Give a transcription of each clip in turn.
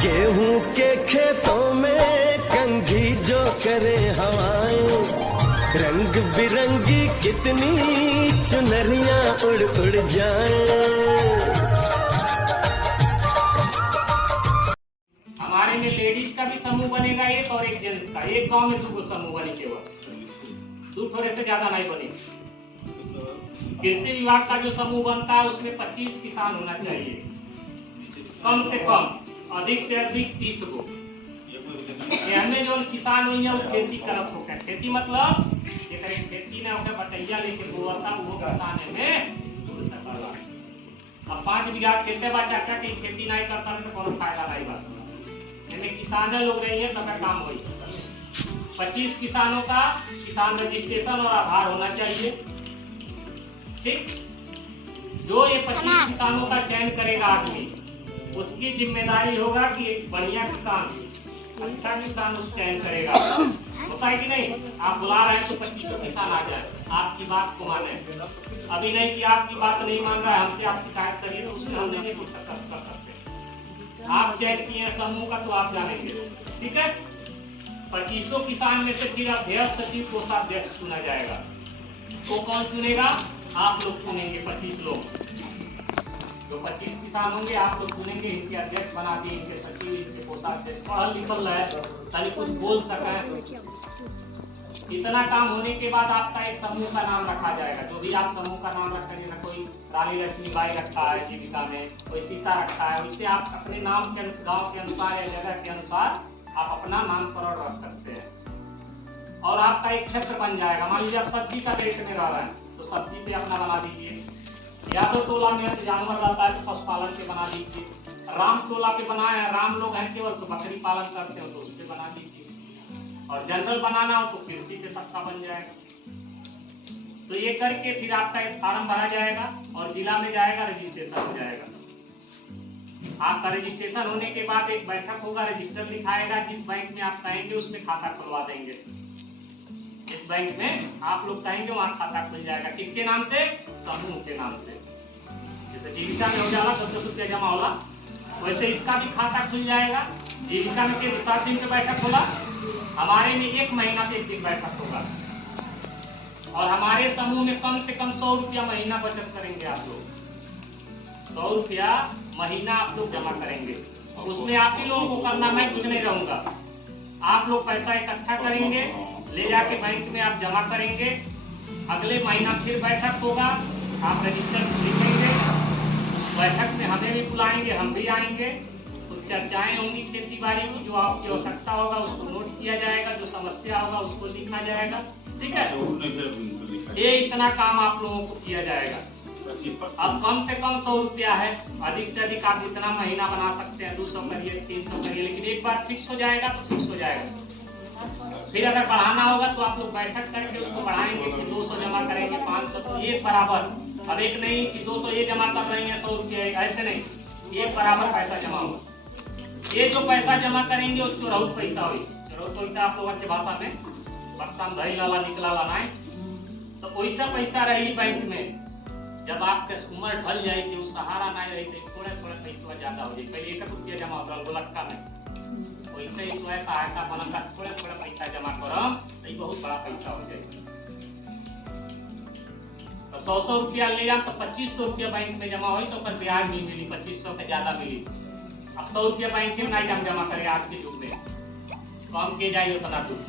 गेहूं के खेतों में कंघी जो करे हवाएं, रंग बिरंगी कितनी चुनरियां उड़ उड़ जाएं। हमारे में लेडीज का भी समूह बनेगा एक और एक जेंट्स का। एक गांव में दो समूह बने केवल, दो थोड़े से ज्यादा नहीं बने। कृषि विभाग का जो समूह बनता है उसमें 25 किसान होना चाहिए, कम से कम, अधिक से अधिक 30 गो। हमें जो किसान हुई है वो खेती करत हो, खेती मतलब खेती ना होकर बटैया लेके बोलता वो किसान में जुड़ सकला। अब 5 बीघा खेते बा चाचा की खेती नहीं करता तो कोनो फायदा नहीं बा। हमें किसान लोग रही है तब काम होई। 25 किसानों का किसान रजिस्ट्रेशन और आधार होना चाहिए। ठीक, जो ये 25 किसानों का चयन करेगा आदमी, उसकी जिम्मेदारी होगा कि एक बढ़िया किसान, अच्छा किसान उस चयन करेगा। होता है कि नहीं? आप बुला रहे हैं तो 25 किसान आ जाए, आपकी बात को माने। अभी नहीं कि आपकी बात नहीं मान रहा है, हमसे आप शिकायत करिए तो उसमें हम नहीं कुछ कर सकते। आप चयन किए हैं समूह का तो आप जानेंगे। ठीक है, 25 किसान में से फिर अध्यक्ष सचिव कोषाध्यक्ष चुना जाएगा। तो कौन चुनेगा? आप लोग चुनेंगे। 25 लोग, जो 25 किसान होंगे आप लोग चुनेंगे, इनके अध्यक्ष बना दिए, इनके सचिव, इनके कोषाध्यक्ष, पढ़ल लिखल है, ताकि कुछ बोल सके। इतना काम होने के बाद आपका एक समूह का नाम रखा जाएगा। जो भी आप समूह का नाम रखेंगे ना, कोई रानी लक्ष्मीबाई रखा है जीविका में, कोई सीता रखा है, उससे आप अपने नाम के गाँव के अनुसार या जगह के अनुसार आप अपना नामकरण रख सकते हैं। और आपका एक क्षेत्र बन जाएगा। मान लीजिए आप सब्जी का रेट में रह रहे हैं तो सब्जी पे अपना बना दीजिए, या तो टोला में जानवर रहता है तो पशुपालन पे बना दीजिए। राम टोला पे बनाए हैं, राम लोग हैं केवल तो बकरी पालन करते हो तो उस पे बना दीजिए। और जनरल बनाना हो तो कृषि पे सबका बन जाएगा। तो ये करके फिर आपका एक फार्म भरा जाएगा और जिला में जाएगा, रजिस्ट्रेशन हो जाएगा। आपका रजिस्ट्रेशन होने के बाद एक बैठक होगा, रजिस्टर लिखाएगा। जिस बैंक में आप कहेंगे उसमें खाता खुलवा देंगे। इस बैंक में आप लोग कहेंगे वहां खाता खुल जाएगा। किसके नाम से? समूह के नाम से। जैसे जीविका में हो जाला 10 रुपया जमा होला, वैसे इसका भी खाता खुल जाएगा। जीविका में के 7 दिन पे बैठक होला, हमारे में 1 महीना पे 1 दिन बैठक होगा। और हमारे समूह में कम से कम 100 रुपया महीना बचत करेंगे आप लोग। 100 रुपया महीना आप लोग जमा करेंगे, उसमें आप ही लोगों को करना, मैं कुछ नहीं रहूंगा। आप लोग पैसा इकट्ठा करेंगे, ले जाके बैंक में आप जमा करेंगे। अगले महीना फिर बैठक होगा, आप रजिस्टर लिखेंगे। बैठक में हमें भी बुलाएंगे, हम भी आएंगे। तो चर्चाएं होंगी खेती बाड़ी की, जो आपकी आवश्यकता होगा उसको नोट किया जाएगा, जो समस्या होगा उसको लिखा जाएगा। ठीक है, ये इतना काम आप लोगों को किया जाएगा। अब कम से कम 100 रुपया है, अधिक से अधिक आप जितना महीना बना सकते हैं, 200 करिए, 300 करिए, लेकिन एक बार फिक्स हो जाएगा तो फिक्स हो जाएगा। फिर अगर बढ़ाना होगा तो आप लोग बैठक करके उसको बढ़ाएंगे कि 200 जमा करेंगे, 500, तो एक बराबर। अब एक नहीं कि 200 ये जमा कर रही है 100 रुपया, ऐसे नहीं, एक बराबर पैसा जमा होगा। ये जो पैसा जमा करेंगे उस चोरहुत पैसा हुई। चोरहुत पैसा आप लोगों की भाषा में बक्सा में धई लाला निकला ला नहीं, तो वैसा पैसा रही बैंक में। जब आपके उम्र ढल जाएगी, वो सहारा नहीं रही, थोड़े थोड़े पैसा ज्यादा हो जाए। पहले 1 रुपया जमा होता है गोलक्का में, वैसे ही स्वयं सहायता बनकर थोड़े थोड़े पैसा जमा करम तो बहुत बड़ा पैसा हो जाएगा। तो 100 रुपया ले जाम तो 2500 रुपया बैंक में जमा हो तो ब्याज भी मिली, 2500 के ज्यादा मिली। अब 100 रुपया बैंक में नहीं जमा करे आज के युग में, कम के जाए उतना दूर।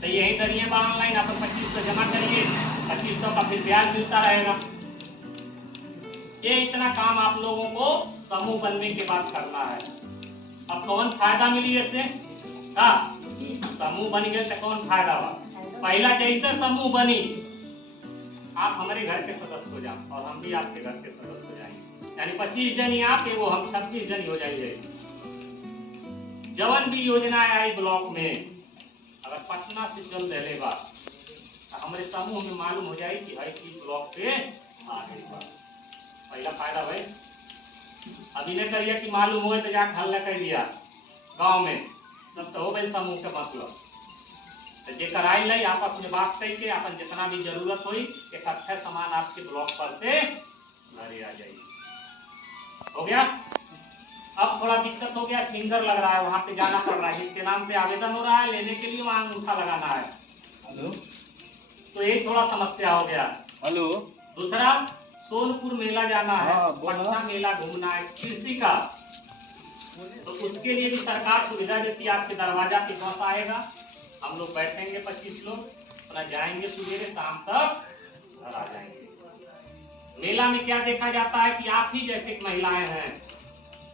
तो यही करिए ऑनलाइन, आप 2500 जमा करिए, 2500 का फिर ब्याज मिलता रहेगा। ये इतना काम आप लोगों को समूह बनने के बाद करना है। अब कौन फायदा मिली इससे? समूह बन गए तो कौन फायदा हुआ? पहला जैसे समूह बनी, आप हमारे घर के सदस्य हो जाए और हम भी आपके घर के सदस्य हो जाएंगे। यानी 25 जन आप, वो हम 26 जन हो जाएंगे। जवन भी योजना आई ब्लॉक में, अगर पटना से चल रहे बात तो हमारे समूह में मालूम हो जाए कि है कि ब्लॉक पे आ गई बात। पहला फायदा भाई। अभी नहीं करिए कि मालूम हो तो जाके हल्ला कर दिया गांव में, तब तो हो भाई समूह के मतलब। तो जे कराई लाई आपस में बात करके अपन जितना भी जरूरत हुई इकट्ठा सामान आपके ब्लॉक पर से घरे आ जाएगी। हो गया। अब थोड़ा दिक्कत हो गया, फिंगर लग रहा है, वहाँ पे जाना पड़ रहा है, जिसके नाम से आवेदन हो रहा है लेने के लिए वहाँ अंगूठा लगाना है। हेलो तो यही थोड़ा समस्या हो गया। हेलो। दूसरा, सोनपुर मेला जाना है, हाँ, बोलो। पटना मेला घूमना है कृषि का, तो उसके लिए भी सरकार सुविधा देती है, आपके दरवाजा पे बस आएगा, हम लोग बैठेंगे 25 लोग, अपना जाएंगे सवेरे शाम तक घर आ जाएंगे। मेला में क्या देखा जाता है कि आप ही जैसे महिलाएं हैं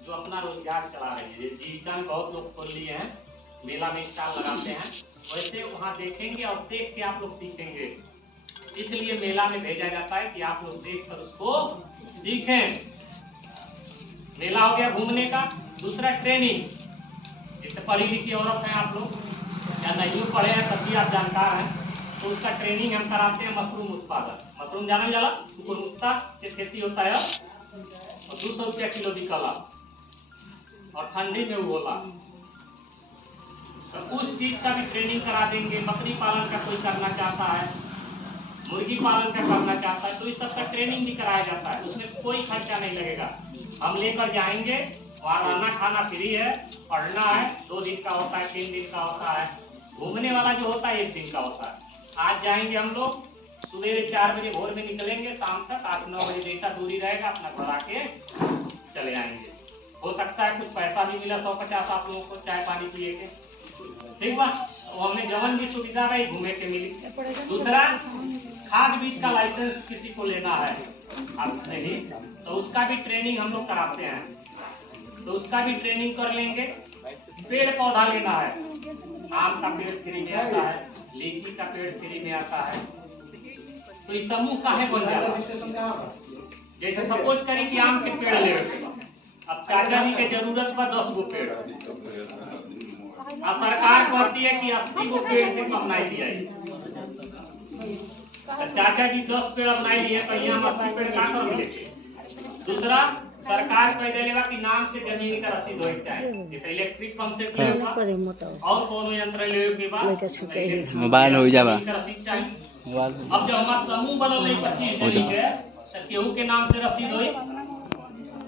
जो अपना रोजगार चला रही है, जीविका में बहुत लोग खोल लिए हैं, मेला में स्टॉल लगाते हैं, वैसे वहाँ देखेंगे और देख के आप लोग सीखेंगे। इसलिए मेला में भेजा जाता है कि आप लोग देख कर उसको सीखें। मेला हो गया घूमने का। दूसरा, ट्रेनिंग। जैसे पढ़ी लिखी औरत हैं आप लोग या नहीं पढ़े हैं तब भी आप जानकार हैं, तो उसका ट्रेनिंग हम कराते हैं मशरूम उत्पादन। मशरूम जाने जाला कुकुरमुत्ता के खेती होता है और 200 रुपया किलो बिकला और ठंडी में वो होला, तो उस चीज का भी ट्रेनिंग करा देंगे। बकरी पालन का कोई करना चाहता है, मुर्गी पालन का करना चाहता है, तो इस सब का ट्रेनिंग भी कराया जाता है, उसमें कोई खर्चा नहीं लगेगा। हम लेकर जाएंगे, वहाँ रहना खाना फ्री है, पढ़ना है 2 दिन का होता है, 3 दिन का होता है, घूमने वाला जो होता है 1 दिन का होता है। आज जाएंगे हम लोग सुबह 4 बजे भोर में निकलेंगे, शाम तक 8-9 बजे जैसा दूरी रहेगा अपना घर आके चले आएंगे। हो सकता है कुछ पैसा भी मिला 150 आप लोगों को चाय पानी पिए के, ठीक बा, वो हमें जवन भी सुविधा रही घूमे के मिली। दूसरा, खाद बीज का लाइसेंस किसी को लेना है आप नहीं, तो उसका भी ट्रेनिंग हम लोग कराते हैं, तो उसका भी ट्रेनिंग कर लेंगे। पेड़ पौधा लेना है, आम का पेड़ फ्री में आता है, लीची का पेड़ फ्री में आता है, तो इस समूह काहे बन जाता। जैसे सपोज करें कि आम के पेड़ ले, अब चाचा जी के जरूरत पर 10 गो पेड़ और सरकार कहती है कि 80 गो पेड़ से अपनाई दिया, तो चाचा जी 10 पेड़ अपनाई लिए तो यहाँ 80 पेड़ काट कर मिले। दूसरा, सरकार कह देगा कि नाम से जमीन का रसीद होना चाहिए, जैसे इलेक्ट्रिक पंप सेट लेगा और कोनो यंत्र लेवे के बाद मोबाइल हो जाबा का रसीद चाहिए। अब जब हमारा समूह बनल नहीं 25 जनी के, तो केहू के नाम से रसीद होई,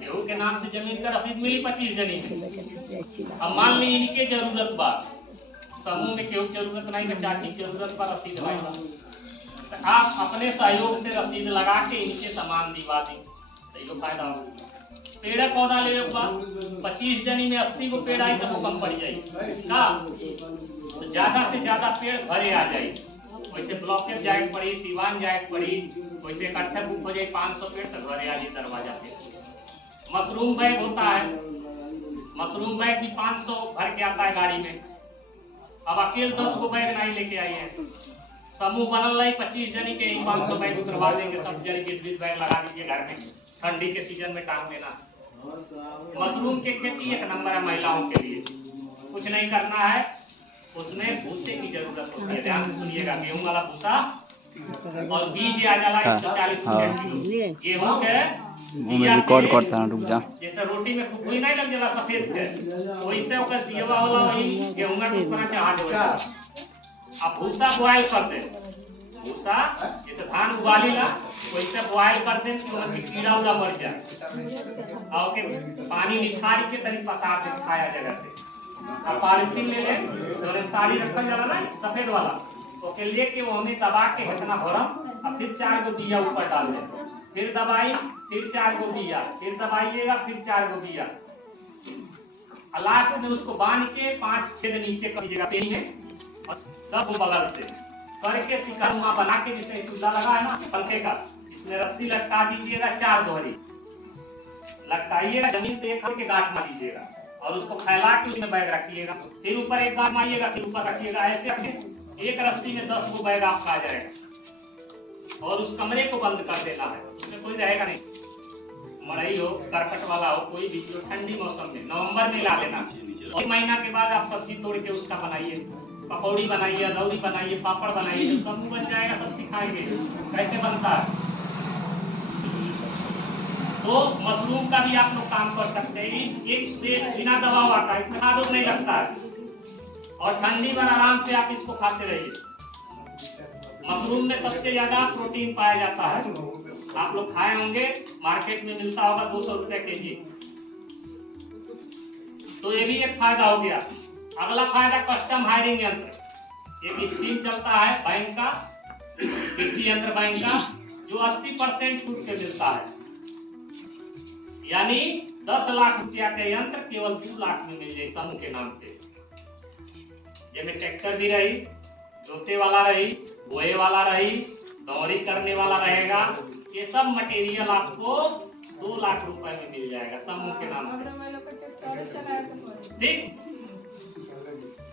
केहू के नाम से जमीन का रसीद मिली 25 जनी में। अब मान ली इनके जरूरत बा, समूह में केहू जरूरत नहीं बा, चाची की जरूरत पर रसीद नहीं बा, तो आप अपने सहयोग से रसीद लगा के इनके सामान दिवा दी, तो यो फायदा हो। पेड़ पौधा ले 25 जनी में 80 को पेड़ आई तो वो कम पड़ जाए का, तो ज्यादा से ज्यादा पेड़ घरे आ जाए। वैसे ब्लॉकेट जाए पड़ी, सिवान जाए पड़ी, वैसे इकट्ठा बुक हो जाए 500 पेड़ तो घरे आ जाए दरवाजा पे। मशरूम बैग होता है, मशरूम बैग भी 500 भर के आता है गाड़ी में। अब अकेले 10 को बैग नहीं लेके आई है, समूह बनल रही 25 जनी के 500 बैग उतरवा देंगे, सब जनी 20-20 बैग लगा दीजिए घर में, ठंडी के सीजन में टांग देना। मशरूम की खेती 1 नंबर है महिलाओं के लिए, कुछ नहीं करना है, उसमें भूसे की जरूरत होती है, ध्यान से सुनिएगा। गेहूं वाला भूसा और बीज आ जाला 140 रुपए किलो, गेहूं के मैं रिकॉर्ड करता हूं, रुक जा। जैसे रोटी में खुशबू नहीं लग जाला सफेद के, वैसे ओकर दियवा वाला वही गेहूं का टुकड़ा चाहत होगा। अब भूसा बॉयल कर दे, भूसा जैसे धान उबाली ला वैसे बॉयल कर दे कि ओकर कीड़ा उड़ा मर जाए, और के पानी निखार के तनी पसार दे खाया जगह पे। अब पॉलिथीन ले ले, जोरे साड़ी रखल जाला ना सफेद वाला, ओके लेके वो हमें दबा के इतना भरम और फिर 4 गो बिया ऊपर डाल दे, फिर दबाई, फिर 4 गो बिया, फिर दबाइएगा, फिर 4 गो बिया, लास्ट में उसको बांध के 5 छेद नीचे कर दीजिएगा पेन में और 10 गो बगल से करके सिक्का बना के, जैसे चूल्हा लगा है ना पंखे का, इसमें रस्सी लटका दीजिएगा, 4 दोहरी लटकाइएगा, जमीन से एक के गांठ मार दीजिएगा और उसको फैला के उसमें बैग रखिएगा, फिर ऊपर एक गांठ मारिएगा, फिर ऊपर रखिएगा, ऐसे एक रस्सी में 10 गो बैग आपका आ जाएगा। और उस कमरे को बंद कर देना है, उसमें कोई रहेगा नहीं, मड़ई हो करकट वाला हो कोई भी हो, ठंडी मौसम में नवंबर में ला लेना, और 1 महीना के बाद आप सब्जी तोड़ के उसका बनाइए, पकौड़ी बनाइए, अदौरी बनाइए, पापड़ बनाइए, जब सब बन जाएगा सब सिखाएंगे कैसे बनता है। तो मशरूम का भी आप लोग काम कर सकते हैं, एक बिना दवा आता है, इसमें खाद नहीं लगता है और ठंडी में आराम से आप इसको खाते रहिए। मशरूम में सबसे ज्यादा प्रोटीन पाया जाता है, आप लोग खाए होंगे, मार्केट में मिलता होगा 200 रुपए केजी। तो ये भी एक फायदा हो गया। अगला फायदा कस्टम हायरिंग यंत्र। एक स्कीम चलता है बैंक का, कृषि यंत्र बैंक का, जो 80% छूट पे मिलता है। यानी 10 लाख रुपया के यंत्र केवल 2 लाख में मिल जाए समूह के नाम पे। जिसमें ट्रैक्टर भी रही, जोते वाला रही, बोए वाला रही, दौरी करने वाला रहेगा। ये सब मटेरियल आपको 2 लाख रुपए में मिल जाएगा समूह के नाम से। ठीक,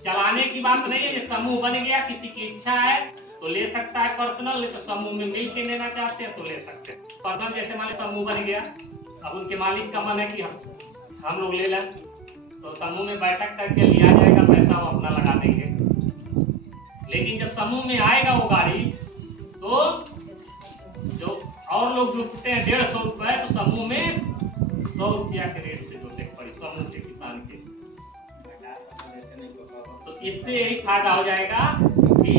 चलाने की बात नहीं है। ये समूह बन गया, किसी की इच्छा है तो ले सकता है पर्सनल, नहीं तो समूह में मिल के लेना चाहते हैं तो ले सकते हैं। पर्सनल जैसे मान समूह बन गया, अब उनके मालिक का मन है कि हम लोग ले लें, तो समूह में बैठक करके लिया जाएगा, पैसा वो अपना लगा देंगे। लेकिन जब समूह में आएगा वो गाड़ी, तो जो और लोग जुटते हैं 150 रुपए, तो समूह में 100 रुपया के रेट से जोते पड़ी समूह के किसान के। तो इससे यही फायदा हो जाएगा कि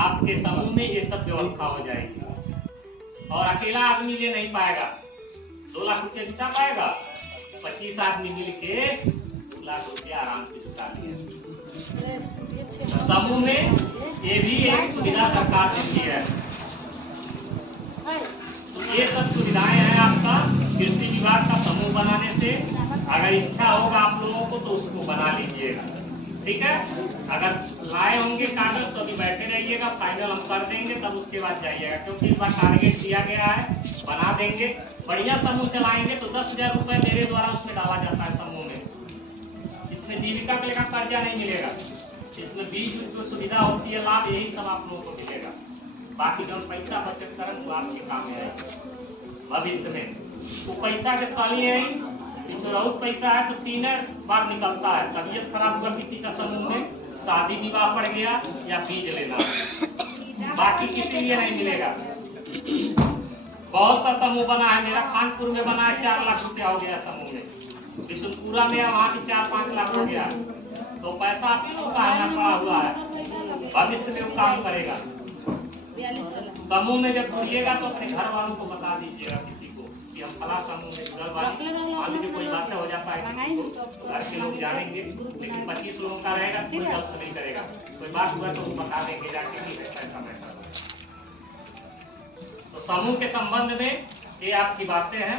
आपके समूह में ये सब व्यवस्था हो जाएगी। और अकेला आदमी ले नहीं पाएगा, 2 लाख रुपया जुटा पाएगा। 25 आदमी मिल के 2 लाख रुपया आराम से जुटा लिया। समूह में ये भी एक सुविधा सरकार देती है। तो ये सब सुविधाएं हैं आपका कृषि विभाग का समूह बनाने से। अगर इच्छा होगा आप लोगों को तो उसको बना लीजिएगा, ठीक है। अगर लाए होंगे कागज तो अभी बैठे रहिएगा, फाइनल हम कर देंगे, तब उसके बाद जाइएगा। क्योंकि इस बार टारगेट दिया गया है, बना देंगे। बढ़िया समूह चलाएंगे तो 10,000 रुपए मेरे द्वारा उसमें डाला जाता है समूह में। इसमें जीविका के लेखा कर्जा नहीं मिलेगा, इसमें बीज जो सुविधा होती है लाभ, यही सब आप लोगों को मिलेगा। बाकी जो पैसा बचत करें वो आपके काम में आएगा भविष्य में। वो पैसा के काली है, बहुत पैसा है तो 3 बार निकलता है। तबीयत खराब हुआ किसी का समूह में, शादी विवाह पड़ गया, या बीज लेना, बाकी किसी लिए नहीं मिलेगा। बहुत सा समूह बना है, मेरा खानपुर में बना है, 4 लाख रुपया हो गया समूह में। बिशुनपुरा में वहाँ भी 4-5 लाख हो गया। तो पैसा आप ही लोग का पड़ा हुआ है, भविष्य में वो काम करेगा। समूह में जब जुड़िएगा तो अपने घर वालों को बता दीजिएगा किसी को कि हम फला समूह में जुड़ल वाली। मान लीजिए कोई बात हो जाता है किसी को, तो घर के लोग जानेंगे, लेकिन 25 लोगों का रहेगा, कोई गलत नहीं करेगा। कोई बात हुआ तो वो बता देंगे जाके कि ऐसा बैठा। तो समूह के संबंध में ये आपकी बातें हैं।